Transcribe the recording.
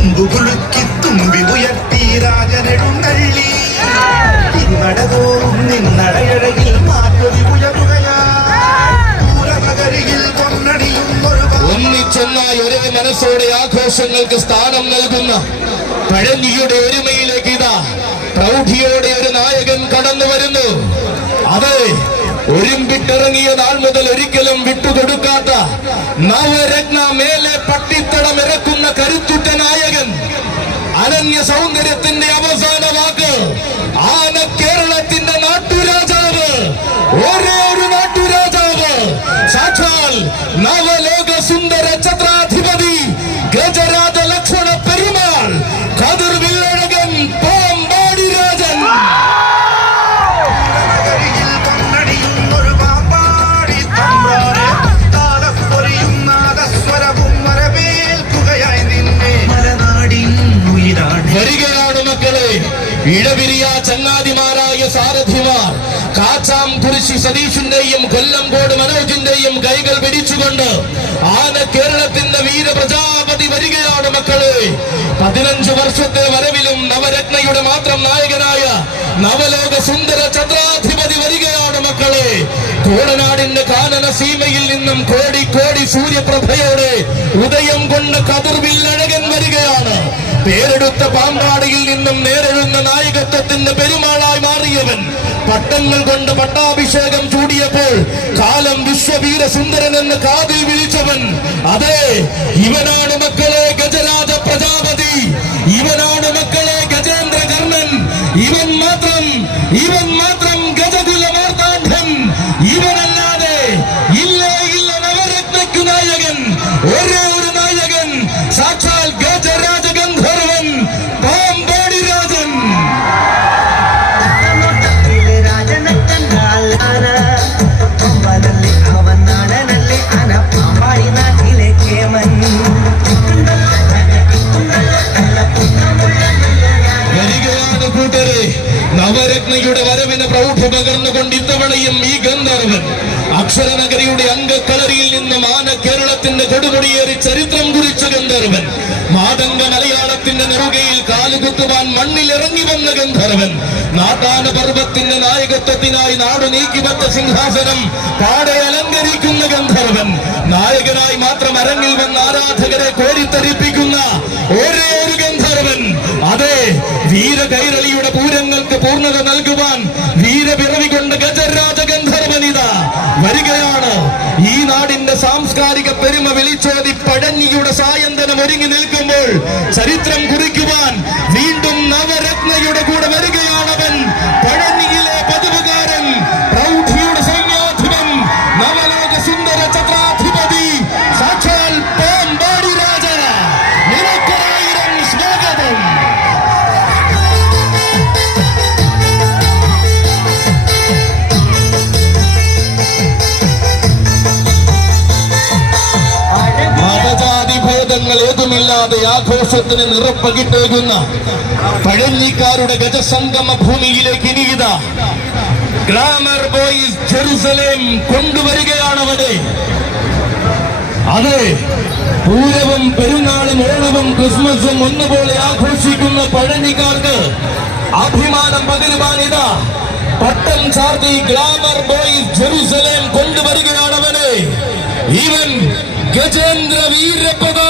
കൊമ്പുകുലുക്കി തുമ്പി ഉയർത്തി രാജനെടുങ്ങള്ളി പിന്നടതോറും നിന്നടയഴകിൽ മാറ്റൊരു ഉയരുകയാ പൂരനഗരിയിൽ പൊന്നണിയുന്നൊരു ഒന്നിച്ചൊന്നായി ഒരേ മനസ്സോടെ ആഘോഷങ്ങൾക്ക് സ്ഥാനം നൽകുന്ന പഴഞ്ഞിയുടെ ഒരുമയിലേക്ക് ഇതാ പ്രൗഢിയോടെ ഒരു നായകൻ കടന്നു വരുന്നു. അതെ ഒരുമ്പിട്ടിറങ്ങിയ നാൾ മുതൽ ഒരിക്കലും വിട്ടുകൊടുക്കാത്ത നവരത്ന മേലെ പട്ടിത്തടം ഇറക്കുന്ന gracias un ഇടപിരിയ ചങ്ങാതിമാരായ സാരഥിമാർ കാച്ചാം കുരിശി സതീഷിന്റെയും കൊല്ലംകോട് മനോജിന്റെയും കൈകൾ പിടിച്ചുകൊണ്ട് ആന കേരളത്തിന്റെ വീരപ്രജാപതി വരികയാണ് മക്കളെ. പതിനഞ്ച് വർഷത്തെ വരവിലും നവരത്നയുടെ മാത്രം നായകനായ നവലോക സുന്ദര ചന്ദ്രാധിപതി വരികയാണ് മക്കളെ. കോടനാടിന്റെ കാനന സീമയിൽ നിന്നും കോടി കോടി സൂര്യപ്രഭയോടെ ഉദയം കൊണ്ട് കതിർവില്ലഴകൻ പേരെടുത്ത പാമ്പാടിയിൽ നിന്നും നേരെഴുന്ന നായകത്വത്തിന്റെ പെരുമാളായി മാറിയവൻ പട്ടങ്ങൾ കൊണ്ട് പട്ടാഭിഷേകം ചൂടിയപ്പോൾ കാലം വിശ്വവീര സുന്ദരൻ എന്ന് കാതിൽ വിളിച്ചവൻ അതെ ഇവനാണ് മക്കളെ ഗജരാജ നവരത്നയുടെ വരവിന് പ്രൗഢ പകർന്നുകൊണ്ട് ഇത്തവണയും ഈ ഗന്ധർവൻ അക്ഷരനഗരിയുടെ അംഗക്കളരിയിൽ നിന്ന് മാന കേരളത്തിന്റെ കൊടുമുടിയേറി ചരിത്രം കുറിച്ച ഗന്ധർവൻ. മാതംഗ മലയാളത്തിന്റെ നെറുകയിൽ കാലുകുത്തുവാൻ മണ്ണിൽ ഇറങ്ങി വന്ന ഗന്ധർവൻ. നാട്ടാന പർവത്തിന്റെ നായകത്വത്തിനായി നാടു നീക്കിവെച്ച സിംഹാസനം പാടെ അലങ്കരിക്കുന്ന ഗന്ധർവൻ. നായകനായി മാത്രം അരങ്ങിൽ വന്ന ആരാധകരെ കോരിത്തരിപ്പിക്കുന്ന ഒരു വീരകൈരളിയുടെ പൂരങ്ങൾക്ക് പൂർണത നൽകുവാൻ വീരപിറവി കൊണ്ട് ഗജരാജ ഗന്ധർവനിത വരികയാണ്. ഈ നാടിന്റെ സാംസ്കാരിക പെരുമ വിളിച്ചോതി പഴഞ്ഞിയുടെ സായന്തനം ഒരുങ്ങി നിൽക്കുമ്പോൾ ചരിത്രം കുറിക്കുവാൻ ഏതുമില്ലാതെ ആഘോഷത്തിന് നിറപ്പകിട്ടേകുന്ന പഴഞ്ഞിക്കാരുടെ ഗജസംഗമ ഭൂമിയിലേക്ക് ഇനിയിത ഗ്ലാമർ ബോയ്സ് ജെറുസലേം കൊണ്ടുവരികയാണ് അവിടെ. അതെ പൂരവും പെരുന്നാളും ഓണവും ക്രിസ്മസും ഒന്നുപോലെ ആഘോഷിക്കുന്ന പഴഞ്ഞിക്കാർക്ക് അഭിമാനം പകരുവാനിതാ പട്ടം ചാർത്തി ഗ്ലാമർ ബോയ്സ് ജെറുസലേം കൊണ്ടുവരികയാണ് അവനെ ഇവൻ ഗജേന്ദ്ര വീരപ്രതാപി മധു